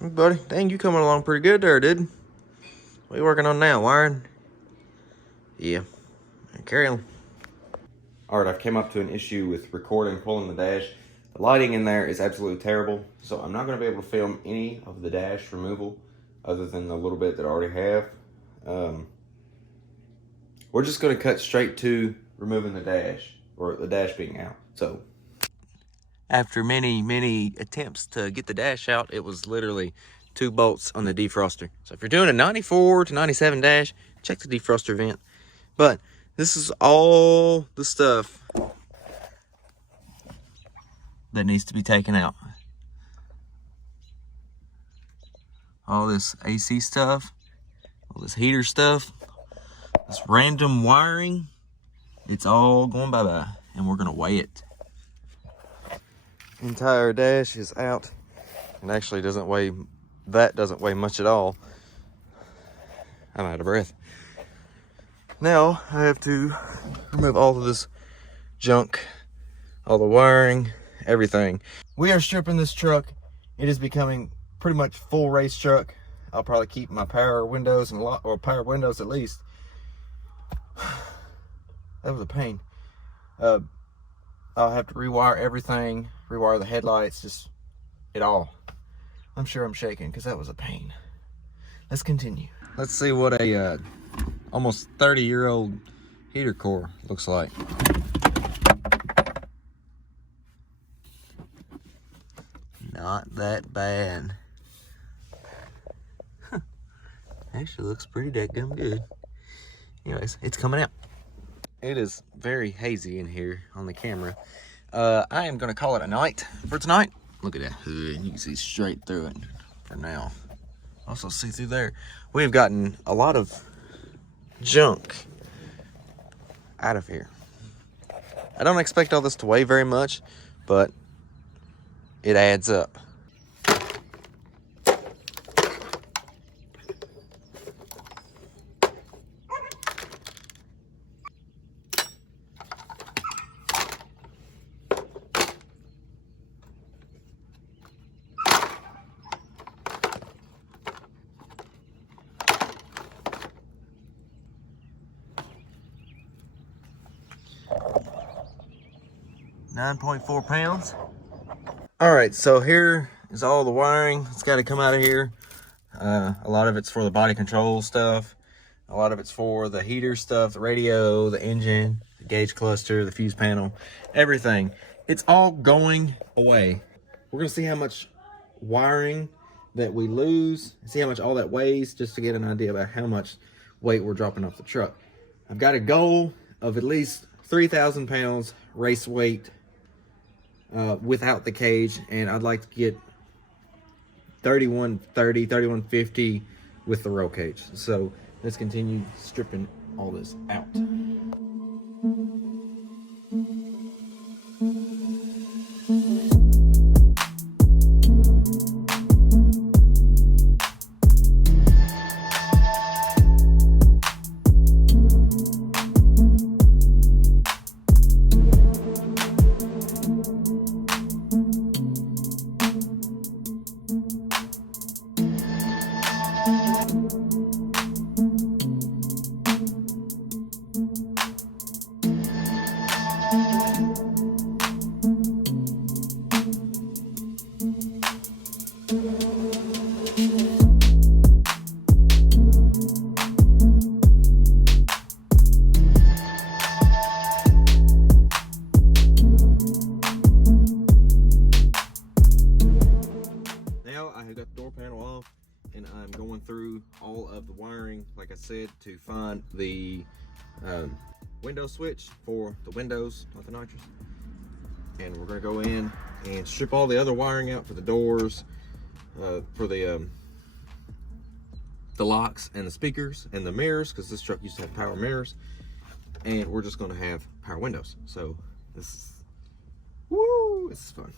Buddy, dang, you coming along pretty good there, dude. What are you working on now, wiring? Yeah, carry on. All right, I've came up to an issue with recording, pulling the dash. The lighting in there is absolutely terrible, so I'm not gonna be able to film any of the dash removal other than the little bit that I already have. We're just gonna cut straight to removing the dash, or the dash being out, so. After many attempts to get the dash out, it was literally 2 bolts on the defroster. So if you're doing a 94 to 97 dash, check the defroster vent. But this is all the stuff that needs to be taken out. All this AC stuff, all this heater stuff, this random wiring, it's all going bye-bye, and we're gonna weigh it. Entire dash is out, and actually doesn't weigh much at all. I'm out of breath. Now I have to remove all of this junk, all the wiring, everything. We are stripping this truck. It is becoming pretty much full race truck. I'll probably keep my power windows and power windows at least. That was a pain. I'll have to rewire everything, rewire the headlights, just it all. I'm sure I'm shaking because that was a pain. Let's continue. Let's see what a almost 30-year-old heater core looks like. Not that bad. Huh. Actually looks pretty dadgum good. Anyways, it's coming out. It is very hazy in here on the camera. I am gonna call it a night for tonight. Look at that hood, you can see straight through it for now. Also see through there. We've gotten a lot of junk out of here. I don't expect all this to weigh very much, but it adds up. .4 pounds. All right, so here is all the wiring. It's got to come out of here. A lot of it's for the body control stuff. A lot of it's for the heater stuff, the radio, the engine, the gauge cluster, the fuse panel, everything. It's all going away. We're gonna see how much wiring that we lose, see how much all that weighs, just to get an idea about how much weight we're dropping off the truck. I've got a goal of at least 3,000 pounds race weight without the cage, and I'd like to get 3130, 3150 with the roll cage. So let's continue stripping all this out. 4 panel off, and I'm going through all of the wiring, like I said, to find the window switch for the windows, not the nitrous. And we're going to go in and strip all the other wiring out for the doors, for the locks and the speakers and the mirrors, because this truck used to have power mirrors, and we're just going to have power windows. So this is, woo, this is fun.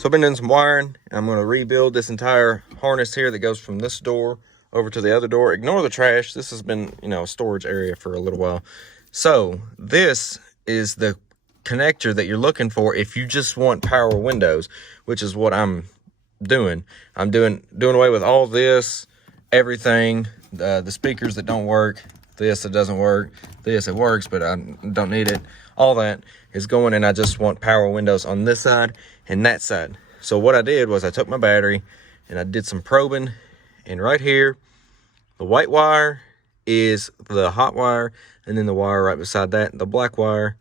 So I've been doing some wiring. I'm going to rebuild this entire harness here that goes from this door over to the other door. Ignore the trash. This has been, you know, a storage area for a little while. So this is the connector that you're looking for if you just want power windows, which is what I'm doing. I'm doing away with all this, everything, the speakers that don't work, this that doesn't work, this it works but I don't need it. All that is going, and I just want power windows on this side and that side. So what I did was I took my battery and I did some probing, and right here the white wire is the hot wire, and then the wire right beside that, the black wire,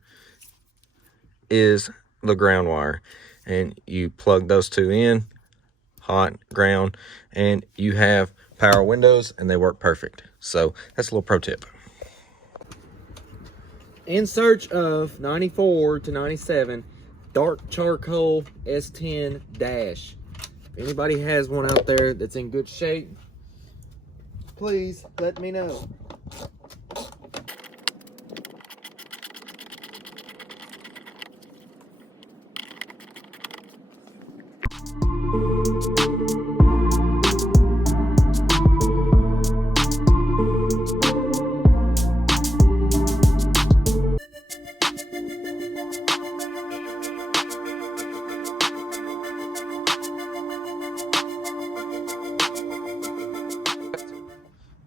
is the ground wire. And you plug those two in, hot, ground, and you have power windows, and they work perfect. So that's a little pro tip. In search of 94 to 97 dark charcoal S10 dash. If anybody has one out there that's in good shape, please let me know.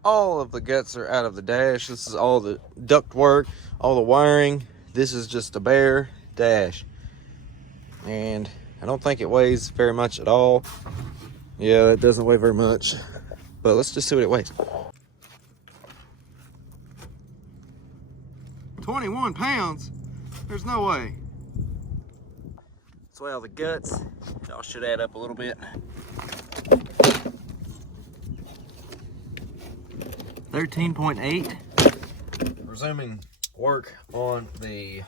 All of the guts are out of the dash. This is all the duct work, all the wiring. This is just a bare dash. And I don't think it weighs very much at all. Yeah, it doesn't weigh very much. But let's just see what it weighs. 21 pounds? There's no way. Let's weigh all the guts. It all should add up a little bit. 13.8. Resuming work on the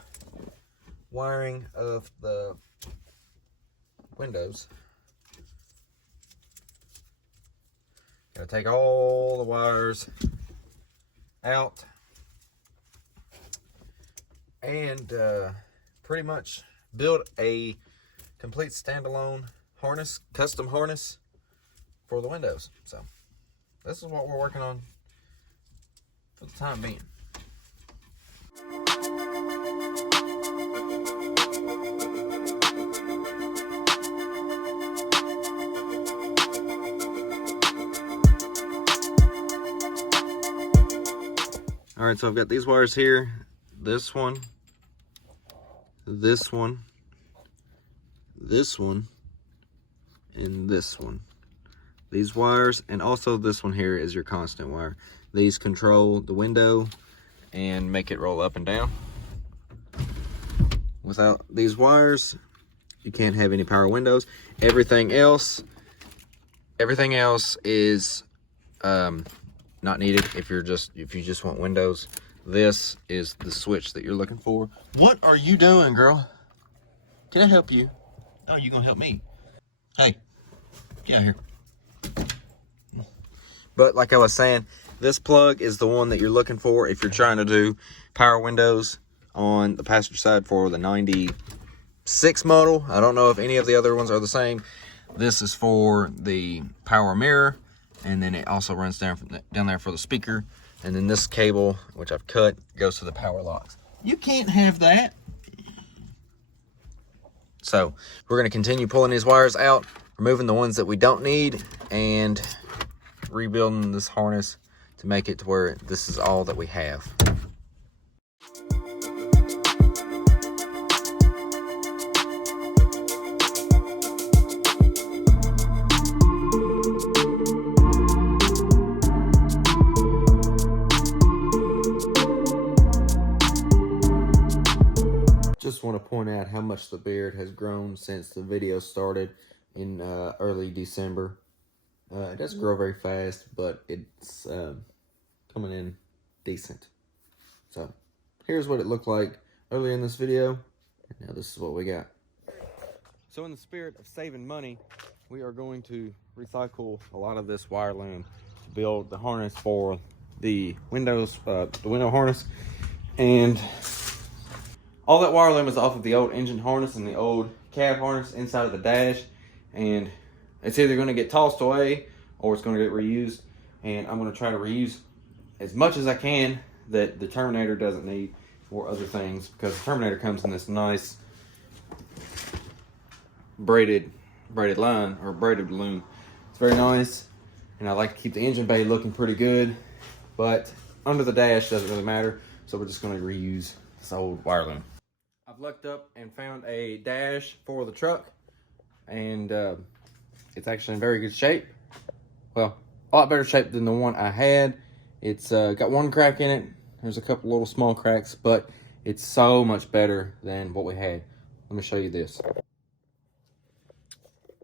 wiring of the windows. Gotta take all the wires out and pretty much build a complete standalone harness, custom harness for the windows. So this is what we're working on for the time being. All right, so I've got these wires here, this one, this one, this one, and this one. These wires, and also this one here is your constant wire. These control the window and make it roll up and down. Without these wires, you can't have any power windows. Everything else is not needed if you just want windows. This is the switch that you're looking for. What are you doing, girl? Can I help you? Oh, you gonna help me? Hey, get out here. But like I was saying, this plug is the one that you're looking for if you're trying to do power windows on the passenger side for the 96 model. I don't know if any of the other ones are the same. This is for the power mirror, and then it also runs down there for the speaker. And then this cable, which I've cut, goes to the power locks. You can't have that. So we're going to continue pulling these wires out, removing the ones that we don't need, and rebuilding this harness to make it to where this is all that we have. Just want to point out how much the beard has grown since the video started in early December. It doesn't grow very fast, but it's coming in decent. So here's what it looked like earlier in this video, and now this is what we got. So in the spirit of saving money, we are going to recycle a lot of this wire loom to build the harness for the windows, the window harness. And all that wire loom is off of the old engine harness and the old cab harness inside of the dash. and it's either going to get tossed away or it's going to get reused. And I'm going to try to reuse as much as I can that the Terminator doesn't need for other things, because the Terminator comes in this nice braided line, or braided balloon. It's very nice, and I like to keep the engine bay looking pretty good, but under the dash doesn't really matter, so we're just going to reuse this old wire loom. I've looked up and found a dash for the truck, and it's actually in very good shape. Well, a lot better shape than the one I had. It's got one crack in it. There's a couple little small cracks, but it's so much better than what we had. Let me show you this.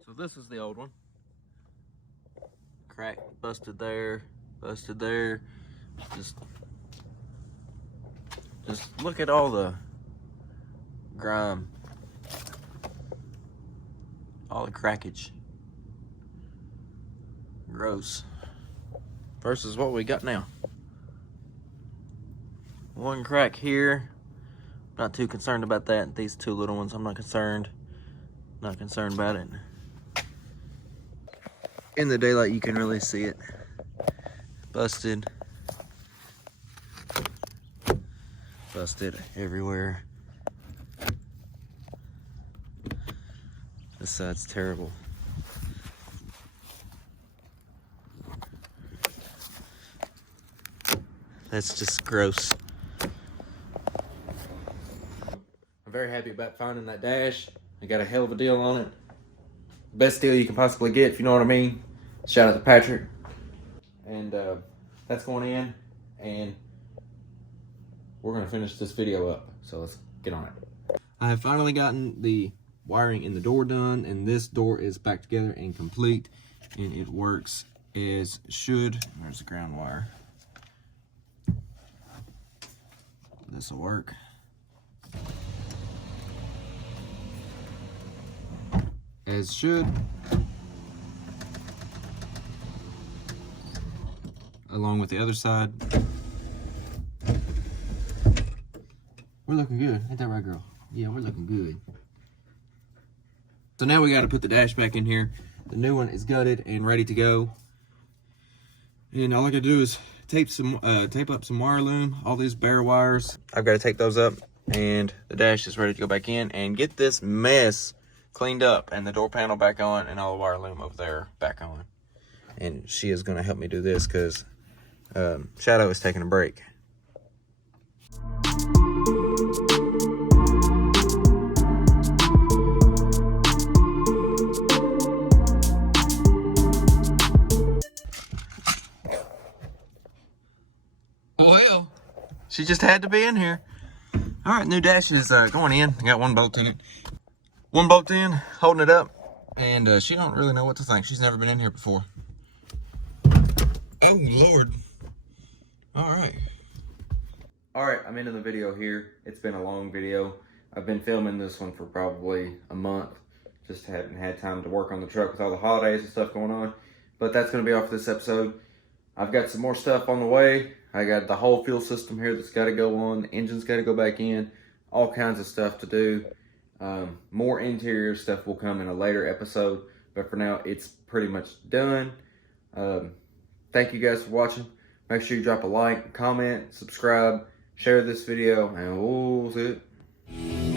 So this is the old one. Crack, busted there, busted there. Just look at all the grime, all the crackage. Gross. Versus what we got now. One crack here. Not too concerned about that. These two little ones, I'm not concerned. Not concerned about it. In the daylight, you can really see it. Busted. Busted everywhere. This side's terrible. That's just gross. I'm very happy about finding that dash. I got a hell of a deal on it. Best deal you can possibly get, if you know what I mean. Shout out to Patrick. And that's going in, and we're gonna finish this video up. So let's get on it. I have finally gotten the wiring in the door done, and this door is back together and complete, and it works as should. There's the ground wire. This will work. As should. Along with the other side. We're looking good. Ain't that right, girl? Yeah, we're looking good. So now we got to put the dash back in here. The new one is gutted and ready to go. And all I gotta do is tape up some wire loom, all these bare wires. I've got to tape those up, and the dash is ready to go back in and get this mess cleaned up, and the door panel back on, and all the wire loom over there back on. And she is going to help me do this because Shadow is taking a break. Well, she just had to be in here. All right, new dash is going in. I got one bolt in it. One bolt in, holding it up, and she don't really know what to think. She's never been in here before. Oh, Lord. All right. All right, I'm into the video here. It's been a long video. I've been filming this one for probably a month. Just hadn't had time to work on the truck with all the holidays and stuff going on. But that's going to be all for this episode. I've got some more stuff on the way. I got the whole fuel system here that's got to go on. The engine's got to go back in. All kinds of stuff to do. More interior stuff will come in a later episode. But for now, it's pretty much done. Thank you guys for watching. Make sure you drop a like, comment, subscribe, share this video, and we'll see it.